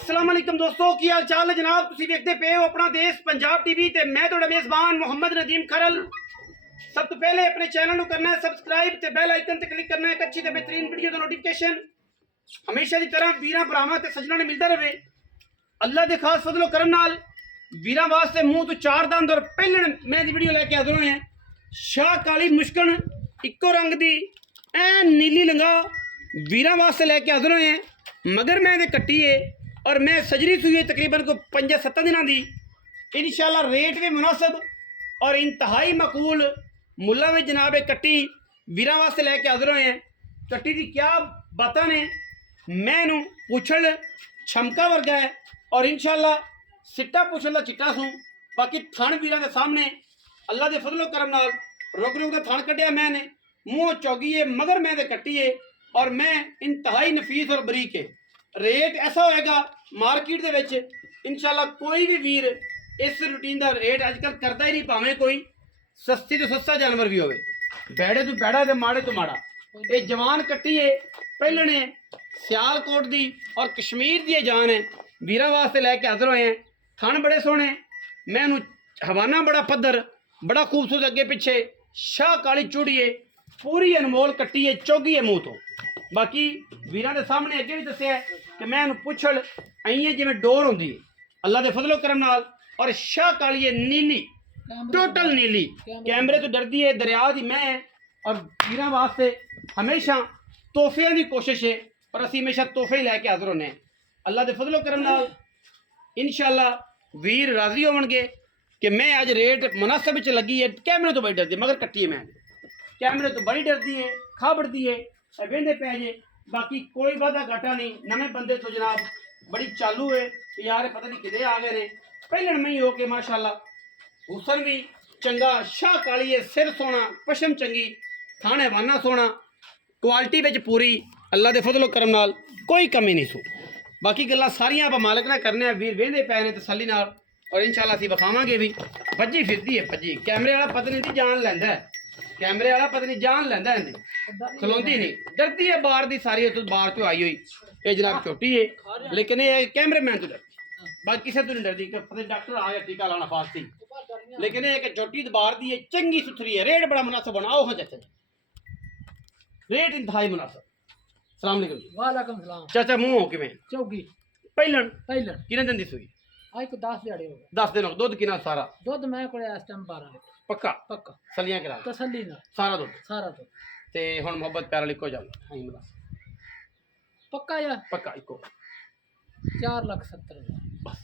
अस्सलाम वालेकुम दोस्तों की हाल चाल है जनाब। तुसी देखते पे हो अपना देश पंजाब टीवी ते मैं तुहाडा मेज़बान मोहम्मद नदीम खरल। सब तो पहले अपने चैनल को करना है सब्सक्राइब ते बेल आइकन ते क्लिक करना है एक अच्छी ते बेहतरीन वीडियो दा नोटिफिकेशन हमेशा की तरह वीरां भरावां ते सज्जनां ने मिलता रहे। अल्लाह दे खास फजलो करम नाल वीरां वास्ते मुंह तो चार दंद और पहले मैं दी वीडियो लेके हाज़र होए हैं। शाह काली मुश्कन इक्को रंग दी ऐन नीली लंगा वीरां वास्ते लेके हाज़र होए हैं। मगर मैं दे कट्टी है और मैं सजरी सुई है तकरीबन को 5-7 दिनों की। इंशाल्लाह रेट भी मुनासिब और इंतहाई मकबूल मुल्ला में जनाब कट्टी वीरां वास्ते लैके हाज़र होए हैं। कट्टी की क्या बातें ने मैं पूछल छमका वर्गा है और इंशाल्लाह सिट्टा पूछल का चिट्टा सूँ। बाकी थण वीरां के सामने अल्लाह के फजलो करम नाल रुक रुक के थण कढ़िया मैंने मूँह चौगी है मगर मैं दे कट्टी है और मैं इंतहाई नफीस और बरीक है। रेट ऐसा होएगा मार्केट दे विच इंशाल्लाह कोई भी वीर इस रूटीन का रेट अजकल करता ही नहीं, भावें कोई सस्ती तो सस्ता जानवर भी होवे, बैड़े तो बैड़ा ते माड़े तो माड़ा। ये जवान कट्टी है पहले ने सियालकोट दी और कश्मीर दी जान है वीरां वास्ते लैके हाज़र होए हैं। थण बड़े सोहने मैं हवाना बड़ा पद्धर बड़ा खूबसूरत अगे पिछे शाह काली चूड़ी है पूरी अनमोल कट्टी है चौगी है मुँह तो। बाकी वीरां दे सामने अगे भी दस्सिया कि मैं पुछल आई है जिवें डोर होंदी है अल्लाह दे फजलो करम नाल और शाह काली है नीली टोटल नीली कैमरे तो डरदी है दरिया दी मैं और वीरां वास्ते हमेशा तोहफियां की कोशिश है और असीं हमेशा तोहफे ही लैके हाज़र होने। अल्लाह दे फजलो करम नाल इंशाल्लाह वीर राजी होवणगे कि मैं अज रेट मुनासिब च लगी है। कैमरे तो बड़ी डरदी है मगर कट्टी है मैं कैमरे तो बड़ी डरदी है खाबड़दी है वेंदे पै जे। बाकी कोई वादा घाटा नहीं, नवे बंदे तो जनाब बड़ी चालू है यार पता नहीं किधे आ गए ने। पहले में ही हो के माशाल्लाह हुसन भी चंगा शाह काली है सिर सोना पशम चंगी थाने वाना सोना क्वालिटी विच पूरी अल्लाह दे फजलो करम नाल कोई कमी नहीं सू। बाकी गल्लां सारियां आप मालिक ने करने वीर वेंदे पै ने तसल्ली नाल और इंशाल्लाह असीं विखावांगे भी। भज्जी फिरदी है भज्जी कैमरे वाला पत्नी दी जान लैंदा है कैमरे वाला पत्नी जान लैंदा है खलोंदी नहीं डरती है बाहर दी सारी तो बाहर तो आई हुई ये जनाब छोटी है लेकिन ये कैमरे मैन तो डरती बाकी किसी तो नहीं डरती पता डॉक्टर आ गया टीका लाना फास्ती लेकिन ये छोटी बाहर दी है चंगी सुथरी है रेट बड़ा मुनासिब बना आओ चाचा रेट इंतहाई मुनासिब। सलाम अलैकुम। वालेकुम सलाम। चाचा मुंह हो किवें चौकी पहलन पहलन किने दिन दी सुई आज को 10 दिहाड़े हो गए 10 दिन हो दुध किना सारा दुध मैं को इस टाइम 12 लीटर पक्का पक्का सलियां करा तसल्ली ना सारा दुध सारा दुध ते हुण मोहब्बत प्यार लिखो जाऊंगा हां मुनासिब पक्का या पक्का इको 4,70,000 बस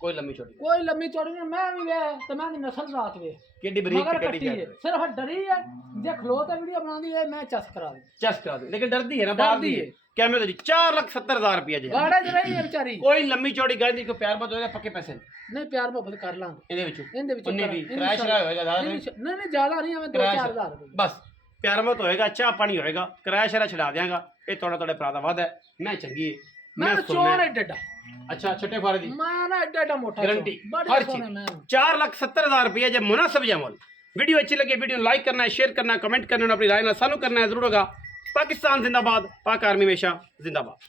कोई लम्बी छोटी कोई लंबी चौड़ी नहीं मैं भी वे तो मैं नस्ल रात वे केडी बरीक मगर केडी कट्टी है सिर्फ डरी है जे खलोता वीडियो बना दी है मैं चस करा दी चेस करा दे लेकिन डरदी है ना बाहर दी है कैमरे तो जी 4,70,000 रुपया जी गाड़ा ज रही है बेचारी कोई लंबी चौड़ी गाड़ी दी को प्यार मत होएगा पक्के पैसे नहीं प्यार मोहब्बत कर लांगे ਇਹਦੇ ਵਿੱਚੋਂ इनदे विच उन्नी भी क्रैश रहा होएगा ज्यादा नहीं नहीं ज्यादा नहीं हमें 2-4,000 रुपए बस प्यार मत होएगा चाह पानी होएगा किराया शरा छड़ा देंगा ये थोड़ा थोड़े भरा दा वाद है मैं चंगी है मैं चोर है डड्डा अच्छा छठे फारे दी मैं ना एडा मोटा गारंटी बड़े हर सोने चीज मैं 4,70,000 रुपया जब मुनासिब जमल। वीडियो अच्छी लगे वीडियो लाइक करना है शेयर करना है कमेंट करना है अपनी राय ना सानू करना है जरूर होगा। पाकिस्तान जिंदाबाद पाक आर्मी हमेशा जिंदाबाद।